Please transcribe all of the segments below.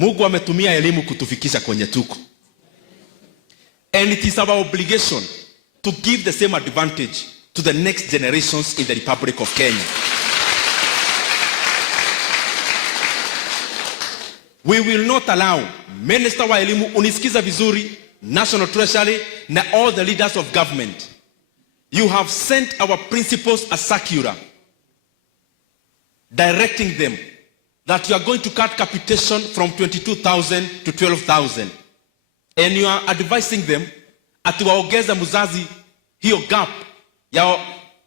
Mungu ametumia elimu kutufikisha kwenye tuko. And it is our obligation to give the same advantage to the next generations in the Republic of Kenya. We will not allow, Minister wa elimu, unisikiza vizuri, National Treasury na all the leaders of government. You have sent our principals a circular directing them that you are going to cut capitation from 22,000 to 12,000. And you are advising them ati waongeze mzazi hiyo gap ya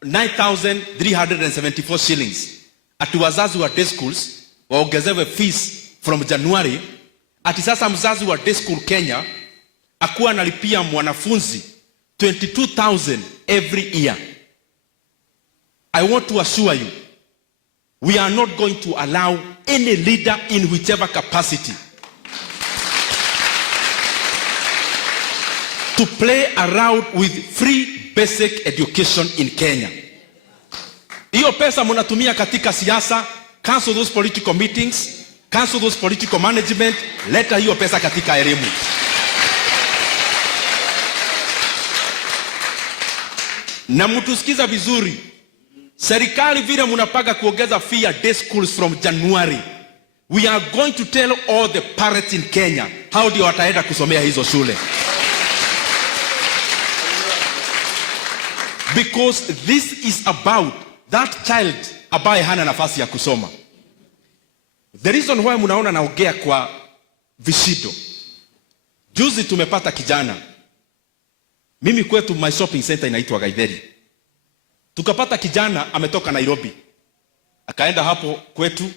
9,374 shillings. Ati wazazi wa day schools waongezewe fees from January. Ati sasa mzazi wa day school Kenya akuwa analipia mwanafunzi 22,000 every year. I want to assure you, we are not going to allow any leader in whichever capacity to play around with free basic education in Kenya. Hiyo pesa mnatumia katika siasa, cancel those political meetings, cancel those political management, leta hiyo pesa katika elimu. Na mtusikiza vizuri, serikali vile mnapanga kuongeza fee ya day schools from January, we are going to tell all the parents in Kenya how ndio wataenda kusomea hizo shule. Because this is about that child ambaye hana nafasi ya kusoma. The reason why mnaona naongea kwa vishindo. Juzi tumepata kijana. Mimi kwetu my shopping center inaitwa Gaitheri. Tukapata kijana ametoka Nairobi. Akaenda hapo kwetu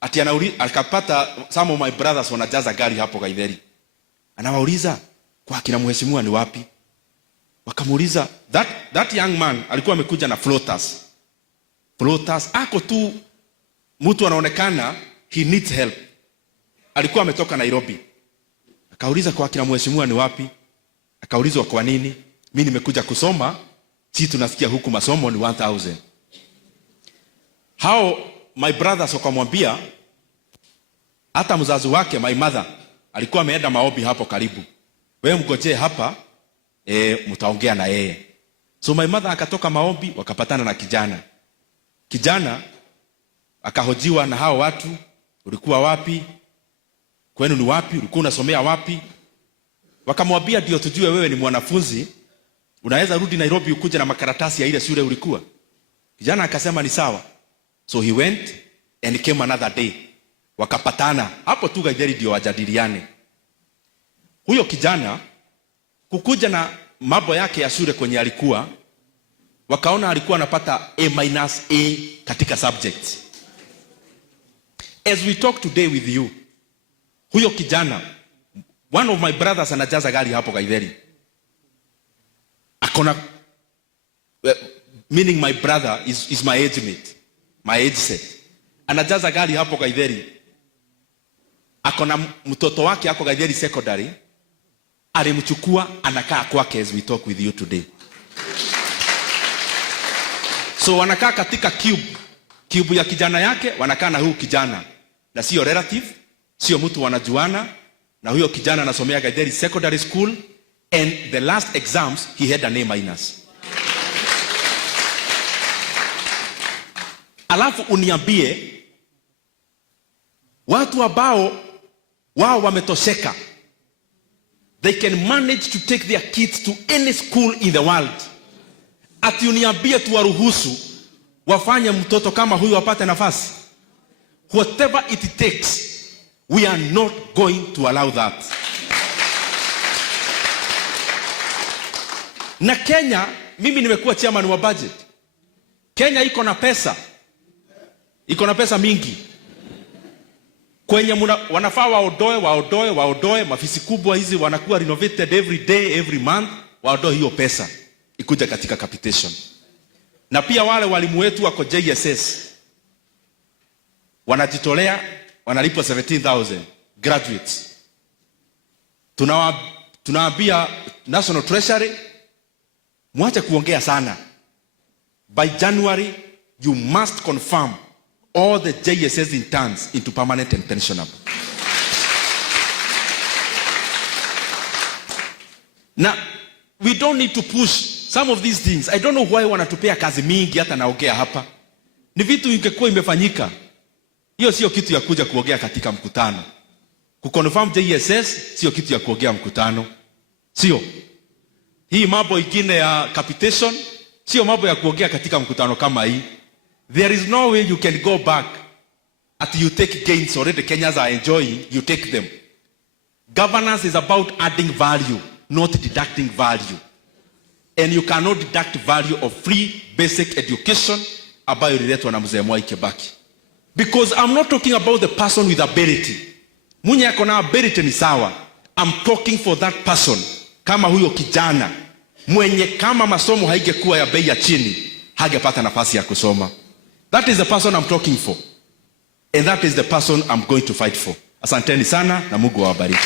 ati akapata some of my brothers wanajaza gari hapo Gaitheri. Anawauliza kwa kina mheshimiwa ni wapi? Wakamuuliza that young man alikuwa amekuja na floaters. Floaters ako tu mtu anaonekana he needs help. Alikuwa ametoka Nairobi. Akauliza kwa kina mheshimiwa ni wapi? Akaulizwa kwa nini? Mimi nimekuja kusoma, si tunasikia huku masomo ni 1,000. How my brothers wakamwambia hata mzazi wake my mother alikuwa ameenda maombi hapo karibu. Wewe mgojee hapa mtaongea na yeye. So my mother akatoka maombi wakapatana na kijana. Kijana akahojiwa na hao watu, ulikuwa wapi? Kwenu ni wapi? Ulikuwa unasomea wapi? Wakamwambia ndio tujue wewe ni mwanafunzi, unaweza rudi Nairobi ukuje na makaratasi ya ile shule ulikuwa. Kijana akasema ni sawa. So he went and came another day. Wakapatana. Hapo tu Gaitheri ndio wajadiliane. Huyo kijana kukuja na mambo yake ya shule kwenye alikuwa, wakaona alikuwa anapata A- katika subjects. As we talk today with you, huyo kijana, one of my brothers anajaza gari hapo Gaitheri. Akona, meaning my brother is my age mate, my age set. Anajaza gari hapo Gaitheri. Akona mtoto wake hapo Gaitheri secondary. Alimchukua anakaa kwake as we talk with you today. So wanakaa katika cube ya kijana yake, wanakaa na huyu kijana. Na sio relative, sio mtu wanajuana. Na huyo kijana anasomea Gaitheri Secondary School, and the last exams he had an A-. Alafu uniambie watu ambao wao wametosheka, they can manage to take their kids to any school in the world. Ati uniambie tuwaruhusu wafanye mtoto kama huyu apate nafasi? Whatever it takes, we are not going to allow that. Na Kenya, mimi nimekuwa chairman wa budget. Kenya iko na pesa. Iko na pesa mingi. Kwenye wanafaa waodoe mafisi kubwa hizi wanakuwa renovated every day, every month, waodoe hiyo pesa ikuja katika capitation. Na pia wale walimu wetu wako JSS wanajitolea, wanalipwa 17,000 graduates. Tunawaambia National Treasury, mwache kuongea sana. By January you must confirm all the JSS interns into permanent and pensionable. Na we don't need to push some of these things. I don't know why wanatupea kazi mingi hata naongea hapa. Ni vitu ingekuwa imefanyika. Hiyo sio kitu ya kuja kuongea katika mkutano. Kuconfirm JSS sio kitu ya kuongea mkutano. Sio. Hii mambo ingine ya capitation sio mambo ya kuongea katika mkutano kama hii. There is no way you can go back after you take gains already Kenyans are enjoying, you take them. Governance is about adding value, not deducting value. And you cannot deduct value of free basic education ambayo ililetwa na mzee Mwai Kibaki. Because I'm not talking about the person with ability. Mwenye ako na ability ni sawa. I'm talking for that person. Kama huyo kijana mwenye kama masomo haingekuwa ya bei ya chini hangepata nafasi ya kusoma. That is the person I'm talking for. And that is the person I'm going to fight for. Asanteni sana na Mungu awabariki.